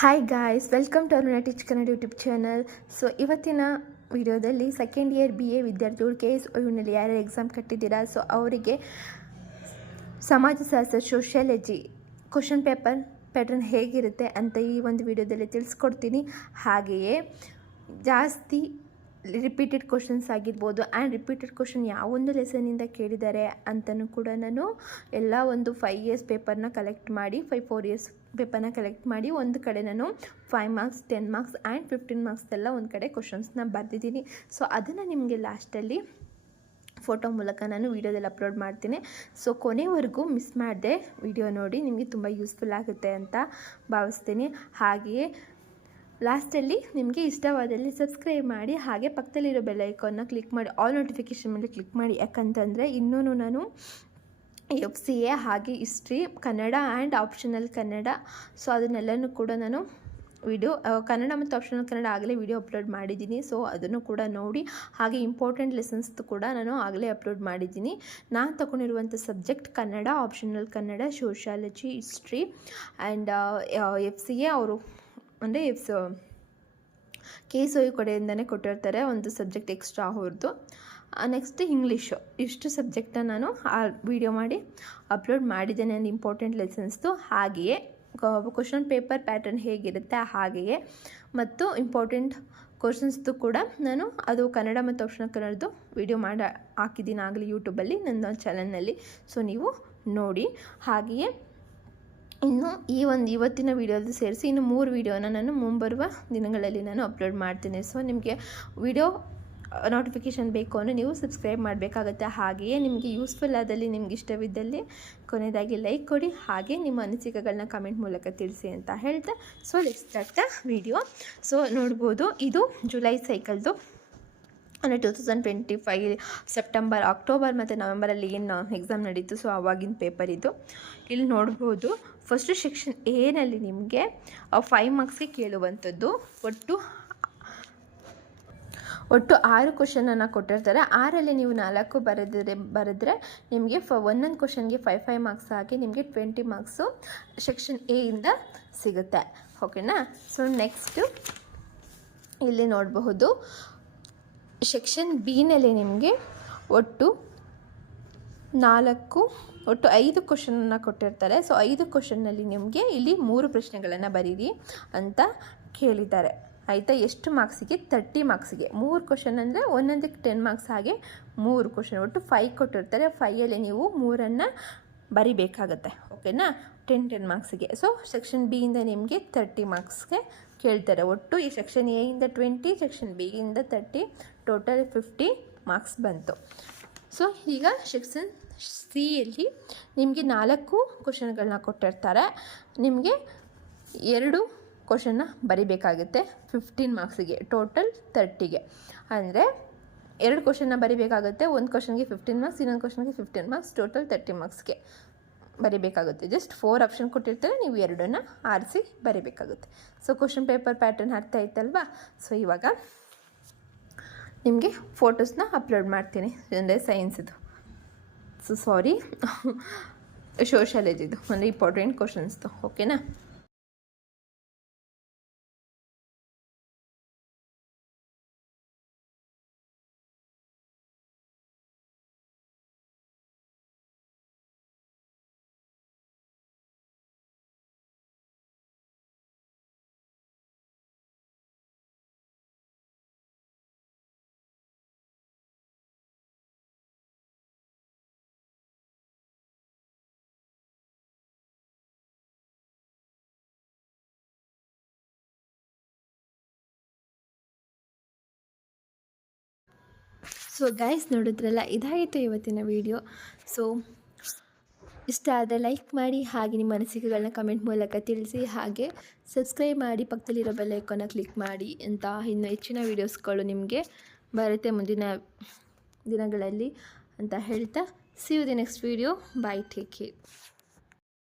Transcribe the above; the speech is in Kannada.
Hi guys, welcome to Aruna teach Kannada YouTube channel. So ಇವತ್ತಿನ ವಿಡಿಯೋದಲ್ಲಿ ಸೆಕೆಂಡ್ ಇಯರ್ BA ವಿದ್ಯಾರ್ಥಿಗಳು KSOUನಲ್ಲಿ ಯಾರು ಎಕ್ಸಾಮ್ ಕಟ್ಟಿದ್ದೀರಾ, ಸೊ ಅವರಿಗೆ ಸಮಾಜಶಾಸ್ತ್ರ, ಸೋಷಿಯಾಲಜಿ ಕ್ವಶನ್ ಪೇಪರ್ ಪ್ಯಾಟರ್ನ್ ಹೇಗಿರುತ್ತೆ ಅಂತ ಈ ಒಂದು ವಿಡಿಯೋದಲ್ಲಿ ತಿಳಿಸ್ಕೊಡ್ತೀನಿ. ಹಾಗೆಯೇ ಜಾಸ್ತಿ ರಿಪೀಟೆಡ್ ಕ್ವಶನ್ಸ್ ಆಗಿರ್ಬೋದು ಆ್ಯಂಡ್ ರಿಪೀಟೆಡ್ ಕ್ವಶನ್ ಯಾವೊಂದು ಲೆಸನಿಂದ ಕೇಳಿದ್ದಾರೆ ಅಂತಲೂ ಕೂಡ ನಾನು ಎಲ್ಲ ಒಂದು 5 ಇಯರ್ಸ್ ಪೇಪರ್ನ ಕಲೆಕ್ಟ್ ಮಾಡಿ 4 ಇಯರ್ಸ್ ಪೇಪರ್ನ ಕಲೆಕ್ಟ್ ಮಾಡಿ ಒಂದು ಕಡೆ ನಾನು 5 ಮಾರ್ಕ್ಸ್ 10 ಮಾರ್ಕ್ಸ್ ಆ್ಯಂಡ್ 15 ಮಾರ್ಕ್ಸ್ದೆಲ್ಲ ಒಂದು ಕಡೆ ಕ್ವಶನ್ಸ್ನ ಬರೆದಿದ್ದೀನಿ. ಸೊ ಅದನ್ನು ನಿಮಗೆ ಲಾಸ್ಟಲ್ಲಿ ಫೋಟೋ ಮೂಲಕ ನಾನು ವೀಡಿಯೋದಲ್ಲಿ ಅಪ್ಲೋಡ್ ಮಾಡ್ತೀನಿ. ಸೊ ಕೊನೆವರೆಗೂ ಮಿಸ್ ಮಾಡದೆ ವಿಡಿಯೋ ನೋಡಿ, ನಿಮಗೆ ತುಂಬ ಯೂಸ್ಫುಲ್ ಆಗುತ್ತೆ ಅಂತ ಭಾವಿಸ್ತೀನಿ. ಹಾಗೆಯೇ ಲಾಸ್ಟಲ್ಲಿ ನಿಮಗೆ ಇಷ್ಟವಾದಲ್ಲಿ ಸಬ್ಸ್ಕ್ರೈಬ್ ಮಾಡಿ, ಹಾಗೆ ಪಕ್ಕದಲ್ಲಿರೋ ಬೆಲ್ ಐಕಾನ್ನ ಕ್ಲಿಕ್ ಮಾಡಿ ಆಲ್ ನೋಟಿಫಿಕೇಷನ್ ಮೇಲೆ ಕ್ಲಿಕ್ ಮಾಡಿ. ಯಾಕಂತಂದರೆ ಇನ್ನೂ ನಾನು FCA ಹಾಗೆ history Kannada and optional Kannada, so ಅದನ್ನೆಲ್ಲನೂ ಕೂಡ ನಾನು ಕನ್ನಡ ಮತ್ತು ಆಪ್ಷನಲ್ ಕನ್ನಡ ಆಗಲೇ ವಿಡಿಯೋ ಅಪ್ಲೋಡ್ ಮಾಡಿದ್ದೀನಿ. ಸೊ ಅದನ್ನು ಕೂಡ ನೋಡಿ, ಹಾಗೆ ಇಂಪಾರ್ಟೆಂಟ್ ಲೆಸನ್ಸ್ದು ಕೂಡ ನಾನು ಆಗಲೇ ಅಪ್ಲೋಡ್ ಮಾಡಿದ್ದೀನಿ. ನಾನು ತಗೊಂಡಿರುವಂಥ subject Kannada, optional Kannada, sociology, history and FCA ಅವರು ಅಂದರೆ KSOU ಕಡೆಯಿಂದನೇ ಕೊಟ್ಟಿರ್ತಾರೆ ಒಂದು ಸಬ್ಜೆಕ್ಟ್ ಎಕ್ಸ್ಟ್ರಾ ಅವ್ರದ್ದು. ನೆಕ್ಸ್ಟ್ ಇಂಗ್ಲೀಷು, ಇಷ್ಟು ಸಬ್ಜೆಕ್ಟನ್ನ ನಾನು ವಿಡಿಯೋ ಮಾಡಿ ಅಪ್ಲೋಡ್ ಮಾಡಿದ್ದೇನೆ, ಒಂದು ಇಂಪಾರ್ಟೆಂಟ್ ಲೆಸನ್ಸ್ದು. ಹಾಗೆಯೇ ಕ್ವಶನ್ ಪೇಪರ್ ಪ್ಯಾಟರ್ನ್ ಹೇಗಿರುತ್ತೆ ಹಾಗೆಯೇ ಮತ್ತು ಇಂಪಾರ್ಟೆಂಟ್ ಕ್ವಶನ್ಸ್ದು ಕೂಡ ನಾನು ಅದು ಕನ್ನಡ ಮತ್ತು ಆಪ್ಷನಲ್ ಕನ್ನಡದ್ದು ವಿಡಿಯೋ ಮಾಡಿ ಹಾಕಿದ್ದೀನಿ ಆಗಲಿ ಯೂಟ್ಯೂಬಲ್ಲಿ ನನ್ನ ಚಾನಲ್ನಲ್ಲಿ. ಸೊ ನೀವು ನೋಡಿ. ಹಾಗೆಯೇ ಇನ್ನು ಇವತ್ತಿನ ವೀಡಿಯೋದು ಸೇರಿಸಿ ಇನ್ನು 3 ವೀಡಿಯೋನ ನಾನು ಮುಂಬರುವ ದಿನಗಳಲ್ಲಿ ನಾನು ಅಪ್ಲೋಡ್ ಮಾಡ್ತೀನಿ. ಸೊ ನಿಮಗೆ ವಿಡಿಯೋ ನೋಟಿಫಿಕೇಷನ್ ಬೇಕು ಅಂದರೆ ನೀವು ಸಬ್ಸ್ಕ್ರೈಬ್ ಮಾಡಬೇಕಾಗತ್ತೆ. ಹಾಗೆಯೇ ನಿಮಗೆ ಯೂಸ್ಫುಲ್ ಆದಲ್ಲಿ, ನಿಮ್ಗೆ ಇಷ್ಟವಿದ್ದಲ್ಲಿ ಕೊನೆಯದಾಗಿ ಲೈಕ್ ಕೊಡಿ, ಹಾಗೆ ನಿಮ್ಮ ಅನಿಸಿಕೆಗಳನ್ನ ಕಮೆಂಟ್ ಮೂಲಕ ತಿಳಿಸಿ ಅಂತ ಹೇಳ್ತಾ, so let's start the video. So ನೋಡ್ಬೋದು, ಇದು ಜುಲೈ ಸೈಕಲ್ದು ಅಂದರೆ 2025 ಸೆಪ್ಟೆಂಬರ್, ಅಕ್ಟೋಬರ್ ಮತ್ತು ನವೆಂಬರಲ್ಲಿ ಏನು ಎಕ್ಸಾಮ್ ನಡೀತು, ಸೊ ಆವಾಗಿನ ಪೇಪರ್ ಇದು. ಇಲ್ಲಿ ನೋಡ್ಬೋದು, ಫಸ್ಟು ಸೆಕ್ಷನ್ ಎನಲ್ಲಿ ನಿಮಗೆ 5 ಮಾರ್ಕ್ಸ್ಗೆ ಕೇಳುವಂಥದ್ದು. ಒಟ್ಟು 6 ಕ್ವಶನನ್ನು ಕೊಟ್ಟಿರ್ತಾರೆ. 6ರಲ್ಲಿ ನೀವು 4 ಬರೆದ್ರೆ ನಿಮಗೆ ಒಂದೊಂದು ಕ್ವಶನ್ಗೆ 5 ಮಾರ್ಕ್ಸ್ ಆಗಿ ನಿಮಗೆ 20 ಮಾರ್ಕ್ಸು ಸೆಕ್ಷನ್ ಎಯಿಂದ ಸಿಗುತ್ತೆ. ಓಕೆನಾ. ಸೊ ನೆಕ್ಸ್ಟು ಇಲ್ಲಿ ನೋಡಬಹುದು, ಸೆಕ್ಷನ್ ಬಿನಲ್ಲಿ ನಿಮಗೆ ಒಟ್ಟು 5 ಕ್ವಶನನ್ನು ಕೊಟ್ಟಿರ್ತಾರೆ. ಸೊ 5 ಕ್ವಶನ್ನಲ್ಲಿ ನಿಮಗೆ ಇಲ್ಲಿ 3 ಪ್ರಶ್ನೆಗಳನ್ನು ಬರೀರಿ ಅಂತ ಕೇಳಿದ್ದಾರೆ. ಆಯಿತಾ. ಎಷ್ಟು ಮಾರ್ಕ್ಸಿಗೆ? 30 ಮಾರ್ಕ್ಸಿಗೆ 3 ಕ್ವಶನ್ ಅಂದರೆ ಒಂದೊಂದಕ್ಕೆ 10 ಮಾರ್ಕ್ಸ್, ಹಾಗೆ 3 ಕ್ವಶನ್, ಒಟ್ಟು 5 ಕೊಟ್ಟಿರ್ತಾರೆ. 5ಯಲ್ಲಿ ನೀವು 3 ಬರಿಬೇಕಾಗತ್ತೆ. ಓಕೆನಾ. 10 ಮಾರ್ಕ್ಸಿಗೆ. ಸೊ ಸೆಕ್ಷನ್ ಬಿಯಿಂದ ನಿಮಗೆ 30 ಮಾರ್ಕ್ಸ್ಗೆ ಕೇಳ್ತಾರೆ. ಒಟ್ಟು ಈ ಸೆಕ್ಷನ್ ಎಯಿಂದ 20, ಸೆಕ್ಷನ್ ಬಿಯಿಂದ 30, ಟೋಟಲ್ 50 ಮಾರ್ಕ್ಸ್ ಬಂತು. ಸೊ ಈಗ ಸೆಕ್ಷನ್ ಸಿಯಲ್ಲಿ ನಿಮಗೆ 4 ಕ್ವಶನ್ಗಳನ್ನ ಕೊಟ್ಟಿರ್ತಾರೆ. ನಿಮಗೆ 2 ಕ್ವಶನ್ನ ಬರಿಬೇಕಾಗುತ್ತೆ 15 ಮಾರ್ಕ್ಸಿಗೆ, ಟೋಟಲ್ 30ಗೆ. ಅಂದರೆ 2 ಕ್ವಶನ್ನ ಬರಿಬೇಕಾಗುತ್ತೆ. ಒಂದು ಕ್ವಶನ್ಗೆ 15 ಮಾರ್ಕ್ಸ್, ಇನ್ನೊಂದು ಕ್ವಶನ್ಗೆ 15 ಮಾರ್ಕ್ಸ್, ಟೋಟಲ್ 30 ಮಾರ್ಕ್ಸ್ಗೆ ಬರಿಬೇಕಾಗುತ್ತೆ. ಜಸ್ಟ್ 4 ಆಪ್ಷನ್ ಕೊಟ್ಟಿರ್ತಾರೆ, ನೀವು 2ನ್ನ ಆರಿಸಿ ಬರಿಬೇಕಾಗುತ್ತೆ. ಸೊ ಕ್ವಶನ್ ಪೇಪರ್ ಪ್ಯಾಟರ್ನ್ ಅರ್ಥ ಆಯ್ತಲ್ವಾ. ಸೊ ಇವಾಗ ನಿಮಗೆ ಫೋಟೋಸ್ನ ಅಪ್ಲೋಡ್ ಮಾಡ್ತೀನಿ. ಅಂದರೆ ಸೈನ್ಸಿದು, ಸೋಷಿಯಾಲಜಿದು, ಅಂದರೆ ಇಂಪಾರ್ಟೆಂಟ್ ಕ್ವಶನ್ಸ್ದು. ಓಕೆನಾ. ಸೊ ಗೈಸ್, ನೋಡಿದ್ರಲ್ಲ, ಇದಾಯಿತು ಇವತ್ತಿನ ವಿಡಿಯೋ. ಸೊ ಇಷ್ಟ ಆದರೆ ಲೈಕ್ ಮಾಡಿ, ಹಾಗೆ ನಿಮ್ಮ ಅನಿಸಿಕೆಗಳನ್ನ ಕಮೆಂಟ್ ಮೂಲಕ ತಿಳಿಸಿ, ಹಾಗೆ ಸಬ್ಸ್ಕ್ರೈಬ್ ಮಾಡಿ, ಪಕ್ಕದಲ್ಲಿರೋ ಬೆಲ್ ಐಕಾನ್ನ ಕ್ಲಿಕ್ ಮಾಡಿ ಅಂತ ಇನ್ನು ಹೆಚ್ಚಿನ ವೀಡಿಯೋಸ್ಗಳು ನಿಮಗೆ ಬರುತ್ತೆ ಮುಂದಿನ ದಿನಗಳಲ್ಲಿ ಅಂತ ಹೇಳ್ತಾ, see you the next video. Bye, take care.